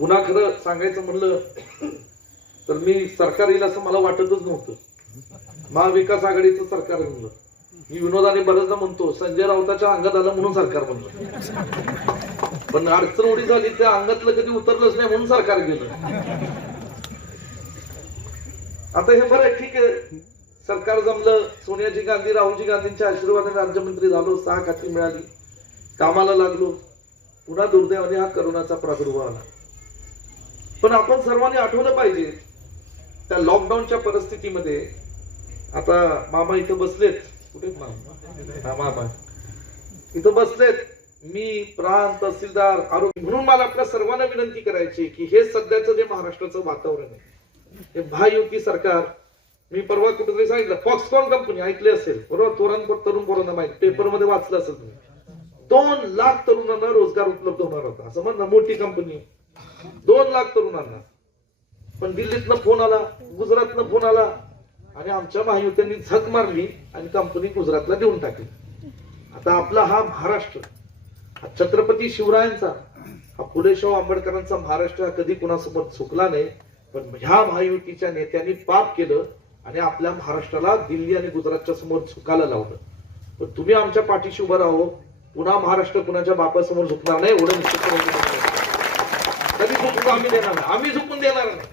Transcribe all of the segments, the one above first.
पुन्हा खरं सांगायचं म्हणलं तर मी सरकार येईल असं मला वाटतच नव्हतं. महाविकास आघाडीचं सरकार म्हणलं. मी विनोदाने बरेचदा म्हणतो संजय राऊताच्या अंगात आलं म्हणून सरकार बनलं, पण अडचण एवढी झाली त्या अंगातलं कधी उतरलंच नाही म्हणून सरकार गेलं. आता हे बरं ठीक आहे, सरकार जमलं, सोनियाजी गांधी राहुलजी गांधींच्या आशीर्वादाने राज्यमंत्री झालो, 6 खाती मिळाली, कामाला लागलो. पुन्हा दुर्दैवाने हा करोनाचा प्रादुर्भाव आला. पण आपण सर्वांनी आठवलं पाहिजे त्या लॉकडाऊनच्या परिस्थितीमध्ये. आता मामा इथं बसलेत, कुठे मामा इथं बसलेत, मी प्रांत तहसीलदार आरोग्य, म्हणून मला आपल्या सर्वांना विनंती करायची की हे सध्याचं जे महाराष्ट्राचं वातावरण आहे, हे महायुती सरकार, मी परवा कुठेतरी सांगितलं फॉक्सकॉन कंपनी ऐकले असेल बरोबर, तरुण पोरांना माहिती, पेपरमध्ये वाचलं असेल तुम्ही, 2 लाख तरुणांना रोजगार उपलब्ध होणार होता असं म्हणणं, मोठी कंपनी, 2 लाख तरुणांना. पण दिल्लीतनं फोन आला, गुजरातनं फोन आला आणि आमच्या महायुत्यांनी झक मारली आणि कंपनी गुजरातला देऊन टाकली. आता आपला हा महाराष्ट्र, हा छत्रपती शिवरायांचा, हा फुले शाहू आंबेडकरांचा महाराष्ट्र हा कधी कुणासोबत चुकला नाही. पण ह्या महायुतीच्या नेत्यांनी पाप केलं आणि आपल्या महाराष्ट्राला दिल्ली आणि गुजरातच्या समोर झुकायला लावलं. पण तुम्ही आमच्या पाठीशी उभं राहो, पुन्हा महाराष्ट्र कुणाच्या बापासमोर झुकणार नाही, एवढं निश्चित कधी झुकून आम्ही देणार नाही, आम्ही झुकून देणार नाही.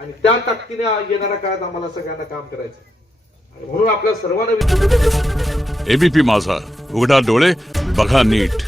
आणि त्या ताकदीने येणाऱ्या काळात आम्हाला सगळ्यांना काम करायचं. म्हणून आपल्या सर्वांना एबीपी माझा, उघडा डोळे बघा नीट.